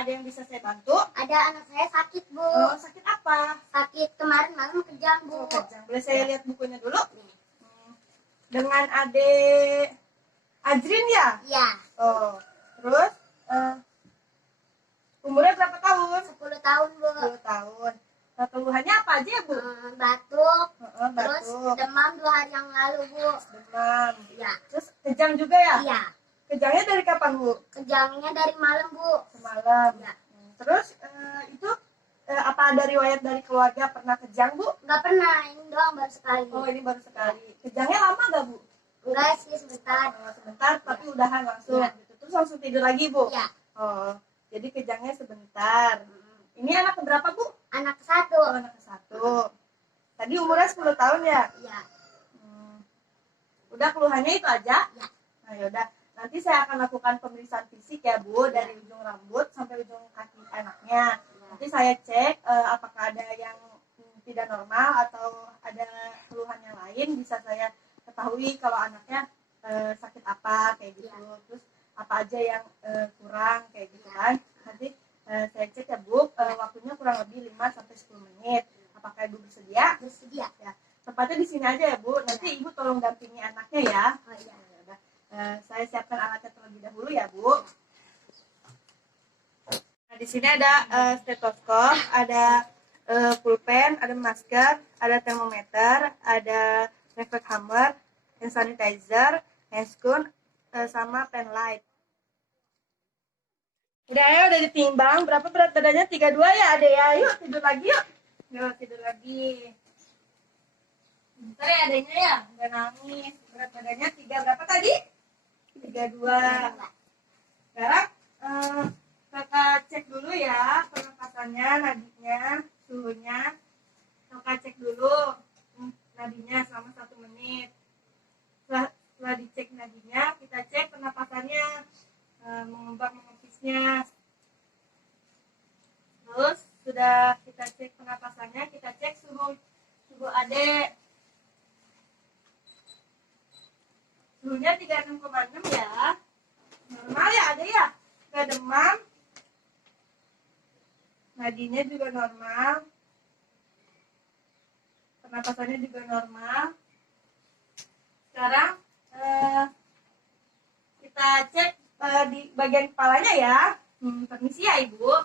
Ada yang bisa saya bantu? Ada, anak saya sakit, Bu. Oh, sakit apa? Sakit kemarin malam kejang, Bu. Oh, kejang. Boleh saya lihat bukunya dulu? Dengan adik Ajrin ya? Iya. Oh, terus umurnya berapa tahun? 10 tahun, Bu. 10 tahun. Nah, keluhannya apa aja ya, Bu? Batuk. Terus Batuk. demam 2 hari yang lalu, Bu. Demam. Iya. Terus kejang juga ya? Iya. Kejangnya dari kapan, Bu? Kejangnya dari malam, Bu. Semalam. Iya. Terus itu apa ada riwayat dari keluarga pernah kejang, Bu? Nggak pernah, ini doang baru sekali. Oh, ini baru sekali. Kejangnya lama nggak, Bu? Enggak sih, sebentar. Sebentar, tapi udahan langsung. Iya. Gitu. Terus langsung tidur lagi, Bu? Iya. Oh, jadi kejangnya sebentar. Ini anak keberapa, Bu? Anak ke-1. Oh, anak ke-1. Tadi umurnya 10 tahun ya? Iya. Udah keluhannya itu aja? Iya. Nah, yaudah. Nanti saya akan lakukan pemeriksaan fisik ya, Bu, dari ujung rambut sampai ujung kaki anaknya. Nanti saya cek apakah ada yang tidak normal atau ada keluhan yang lain, bisa saya ketahui kalau anaknya sakit apa kayak gitu. Terus apa aja yang kurang kayak gitu kan. Nanti saya cek ya, Bu, waktunya kurang lebih 5 sampai 10 menit. Apakah Ibu bersedia? Bersedia. Ya. Tempatnya di sini aja ya, Bu. Nanti Ibu tolong dampingi anaknya ya. Oh iya. Saya siapkan alatnya terlebih dahulu ya, Bu. Nah, di sini ada stetoskop, ada pulpen, ada masker, ada termometer, ada reflect hammer, hand sanitizer, handscoon, sama pen light. Udah ya, udah ditimbang. Berapa berat badannya? 32 ya, Ade ya. Yuk tidur lagi yuk. Yuk tidur lagi. Bentar ya adanya ya, udah nangis. Berat badannya 3 berapa tadi? 32. Sekarang kakak cek dulu ya pernapasannya, nadinya, suhunya. Kakak cek dulu nadinya selama 1 menit. Setelah dicek nadinya, kita cek pernapasannya, mengembang mengepisnya. Terus sudah kita cek pernapasannya, kita cek suhu adek. Suhunya 36,6 ya. Normal ya, ada ya? Gak demam. Nadinya juga normal. Pernapasannya juga normal. Sekarang kita cek di bagian kepalanya ya. Permisi ya, Ibu.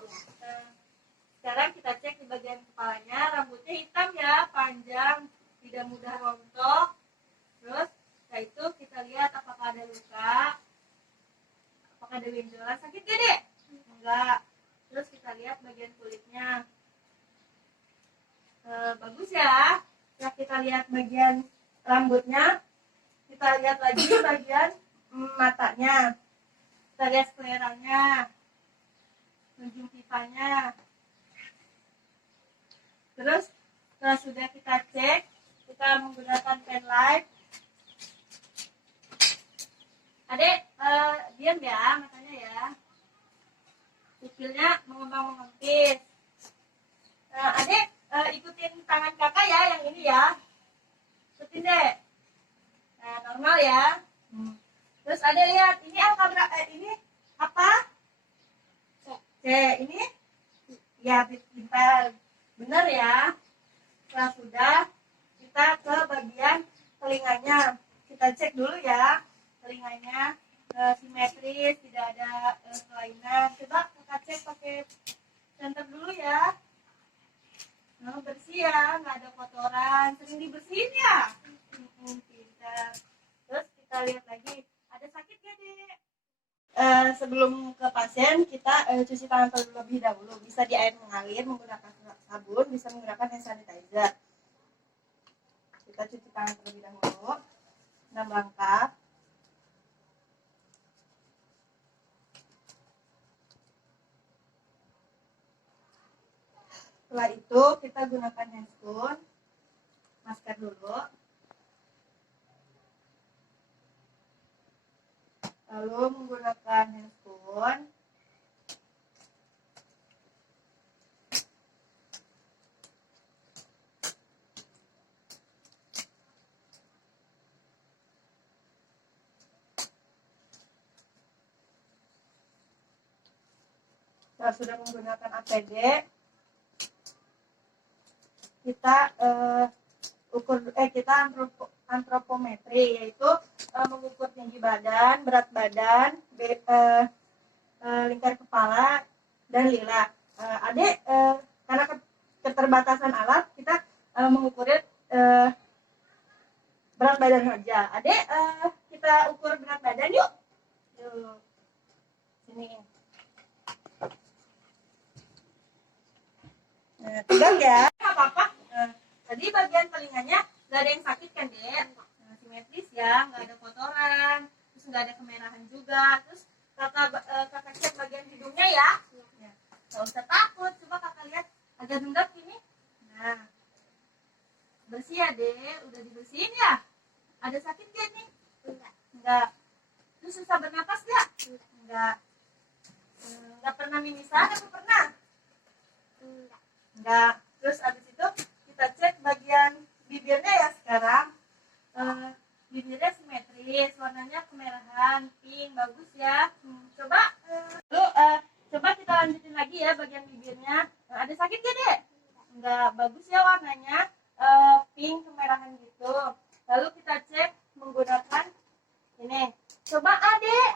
Sekarang kita cek di bagian kepalanya. Rambutnya hitam ya, panjang, tidak mudah rontok. Terus setelah itu kita lihat apakah ada luka, apakah ada benjolan. Sakit gak, Dek? Enggak. Terus kita lihat bagian kulitnya. Bagus ya. Setelah kita lihat bagian rambutnya, kita lihat lagi bagian matanya. Kita lihat skleranya, ujung pipanya. Terus setelah sudah kita cek, kita menggunakan pen light. Adek, diam ya matanya ya. Pupilnya mengembang mengempis. Adek, ikutin tangan kakak ya, yang ini ya. Ikutin deh. Nah, normal ya. Terus adek lihat, ini angka berapa? Ini apa? C. Ini? Ya, pintar. Benar ya. Setelah sudah, kita ke bagian telinganya. Kita cek dulu ya. Telinganya simetris, tidak ada kelainan. Coba kakak cek pakai senter dulu ya. Nah, bersih ya, nggak ada kotoran. Sering dibersihin ya. Pintar. Terus kita lihat lagi, ada sakit gak, Dek? Sebelum ke pasien, kita cuci tangan terlebih dahulu. Bisa di air mengalir menggunakan sabun, bisa menggunakan hand sanitizer. Kita cuci tangan terlebih dahulu. 6 langkah. Setelah itu kita gunakan handscoon, masker dulu, lalu menggunakan handscoon, Nah, sudah menggunakan APD, kita kita antropometri, yaitu mengukur tinggi badan, berat badan, lingkar kepala, dan lila. Adik, karena keterbatasan alat, kita mengukurnya berat badan saja. Adik, kita ukur berat badan yuk. Yuk, sini. Nah, tegak ya, nggak apa-apa. Tadi bagian telinganya nggak ada yang sakit kan, Dek? Nah, simetris ya, nggak ada kotoran, terus nggak ada kemerahan juga. Terus kakak cek bagian hidungnya ya. Ya, nggak usah takut. Coba kakak lihat agak dendam ini. Nah, bersih ya, Dek. Udah dibersihin ya. Ada sakit gak nih? Enggak. Terus susah bernapas gak? Enggak. Enggak pernah mimisan atau pernah? Enggak. Terus abis itu kita cek bagian bibirnya ya sekarang. Bibirnya simetris, warnanya kemerahan, pink, bagus ya. Coba coba kita lanjutin lagi ya bagian bibirnya. Ada sakit gak, Dek? Enggak, bagus ya warnanya, pink, kemerahan gitu. Lalu kita cek menggunakan ini. Coba Adek.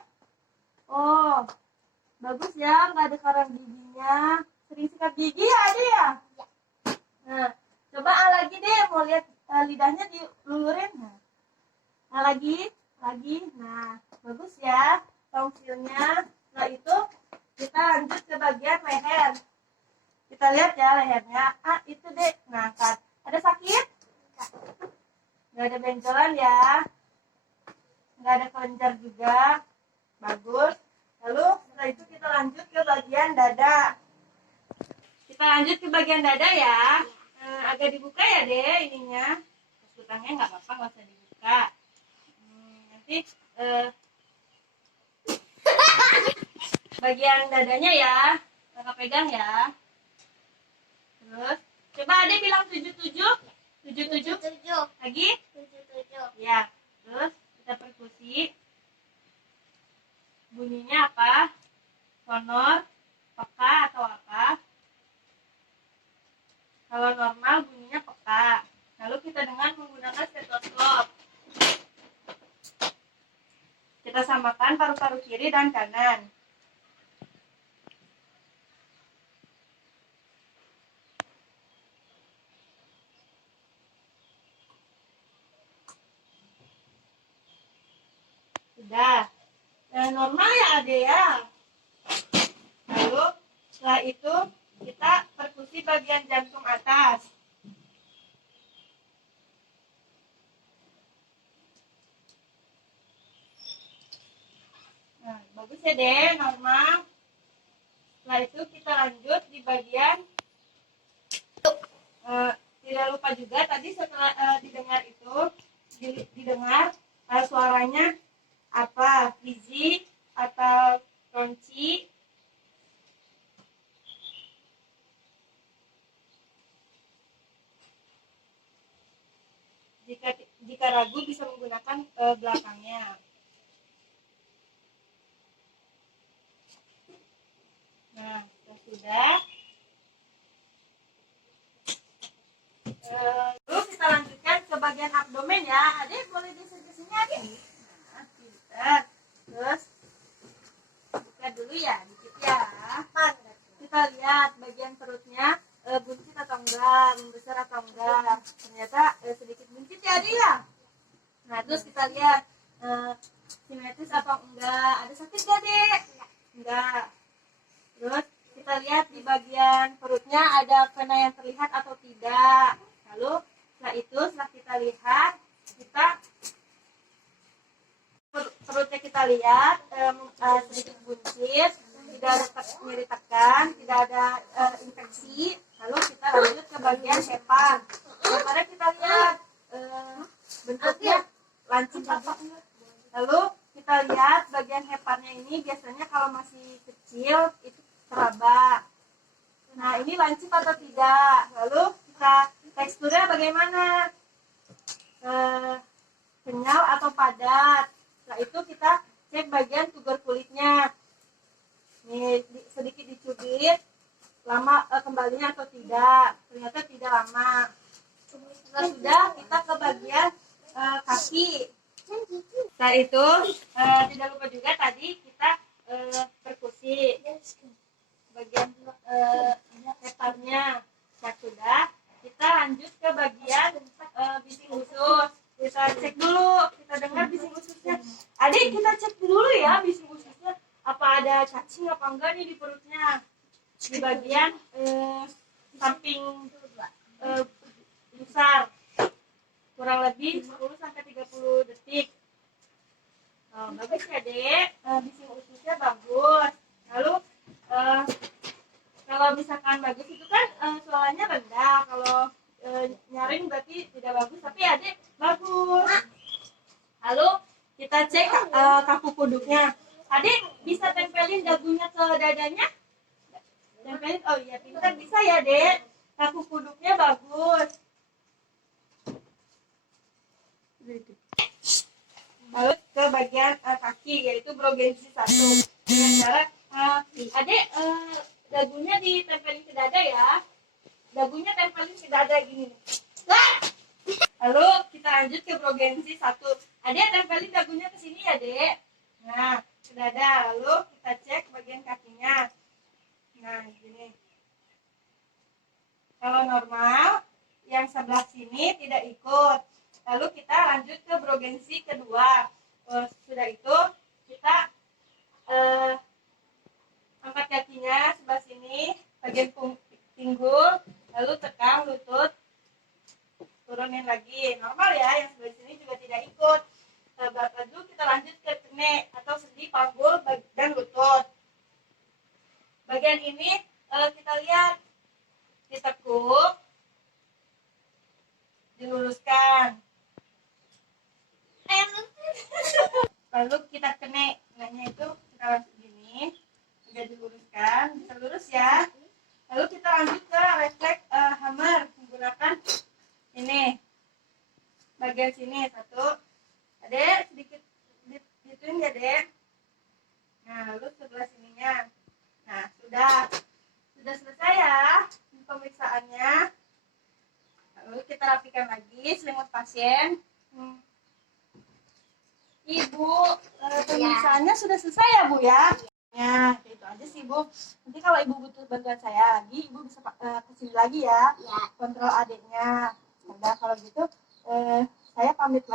Oh, bagus ya, nggak ada karang giginya. Sering sikat gigi ya, Adek ya? Nah, coba lagi deh, mau lihat lidahnya dilulurin. Nah, lagi. Nah, bagus ya tongsilnya. Nah, itu kita lanjut ke bagian leher. Kita lihat ya lehernya. Itu deh. Nah, angkat. Ada sakit? Nggak ada benjolan ya. Nggak ada kelenjar juga. Bagus. Lalu setelah itu kita lanjut ke bagian dada. Kita lanjut ke bagian dada ya. Agak dibuka ya deh ininya. Kutangnya nggak apa-apa, nggak usah dibuka. Nanti bagian dadanya ya. Kakak pegang ya. Terus coba Ade bilang 77. 77. Lagi? 77. Ya. Terus kita perkusi. Bunyinya apa? Sonor, peka atau apa? Kalau normal bunyinya peka. Lalu kita dengan menggunakan stetoskop. Kita samakan paru-paru kiri dan kanan. Sudah. Normal ya Ade ya. Lalu setelah itu kita perkusi bagian jantung atas. Nah, bagus ya deh, normal. Setelah itu kita lanjut di bagian tidak lupa juga tadi setelah didengar itu didengar suaranya apa, biji atau ronci. Jika ragu bisa menggunakan belakangnya. Nah, sudah. Lalu kita lanjutkan ke bagian abdomen ya. Adik boleh di sini Adik. Nah, pintar. Terus buka dulu ya, dikit ya. Kita lihat bagian perutnya buncit atau enggak, membesar atau enggak. Ternyata sedikit buncit ya Adik ya. Nah, terus kita lihat simetris atau enggak. Ada sakit gak Dek? Enggak. Terus kita lihat di bagian perutnya ada vena yang terlihat atau tidak. Lalu setelah kita lihat, perutnya kita lihat sedikit buncit, tidak ada nyeri tekan, tidak ada infeksi. Lalu kita lanjut ke bagian hepan. Hepannya kita lihat bentuknya lancip apa. Lalu kita lihat bagian hepannya ini biasanya kalau masih kecil itu teraba. Nah, ini lancip atau tidak. Lalu kita teksturnya bagaimana? Kenyal atau padat. Setelah itu kita cek bagian tugur kulitnya. Ini sedikit dicubit. lama kembalinya atau tidak. Ternyata tidak lama. Sudah kita ke bagian kaki. Setelah itu tidak lupa juga tadi kita perkusi bagian leparnya. Nah, sudah kita lanjut ke bagian bising usus. Kita cek dulu, kita dengar bising ususnya. Adik, kita cek dulu ya bising ususnya, apa ada cacing apa enggak nih di perutnya, di bagian samping besar, kurang lebih 10-30 detik. Bagus ya dek, bising ususnya bagus. Lalu kalau misalkan bagus itu kan suaranya rendah, kalau nyaring berarti tidak bagus, tapi adik bagus. Lalu kita cek kaku kuduknya. Adik bisa tempelin dagunya ke dadanya? Tempelin, oh iya pintar, bisa ya dek. Kaku kuduknya bagus. Lalu ke bagian kaki, yaitu brogensi 1. Dengan cara adik dagunya ditempelin ke dada ya. Dagunya tempelin ke dada gini. Lalu kita lanjut ke brogensi 1. Adik tempelin dagunya ke sini ya dek. Nah, ke dada. Lalu kita cek bagian kakinya. Nah, gini. Kalau normal, yang sebelah sini tidak ikut. Lalu kita lanjut ke brogensi kedua. Sudah itu kita angkat kakinya sebelah sini, bagian pinggul, lalu tekan lutut, turunin lagi. Normal ya, yang sebelah sini juga tidak ikut. Lalu kita lanjut ke kene atau sendi panggul dan lutut. Bagian ini kita lihat, ditekuk, diluruskan. Lalu kita kene, kenanya itu kita langsung gini, sudah diluruskan, bisa lurus ya. Lalu kita lanjut ke refleks hammer menggunakan ini bagian sini 1. Adek sedikit gituin ya dek. Nah, lalu sebelah sininya. Nah, sudah selesai ya pemeriksaannya. Lalu kita rapikan lagi selimut pasien. Ibu, pemeriksaannya sudah selesai ya Bu ya? Ya, itu aja sih Bu. Nanti kalau Ibu butuh bantuan saya lagi, Ibu bisa kesini lagi ya. Kontrol adiknya. Udah kalau gitu, saya pamit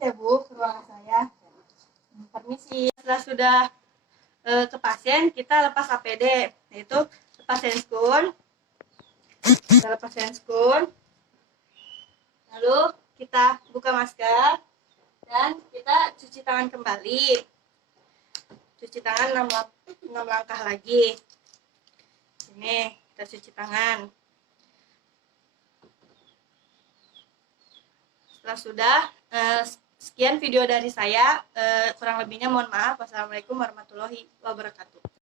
ya Bu ke ruangan saya. Permisi. Setelah sudah ke pasien, kita lepas APD, yaitu lepas handskun. Kita lepas handskun. Lalu kita buka masker. Dan kita cuci tangan kembali. Cuci tangan 6 langkah lagi. Ini kita cuci tangan. Setelah sudah, sekian video dari saya. Kurang lebihnya mohon maaf. Wassalamualaikum warahmatullahi wabarakatuh.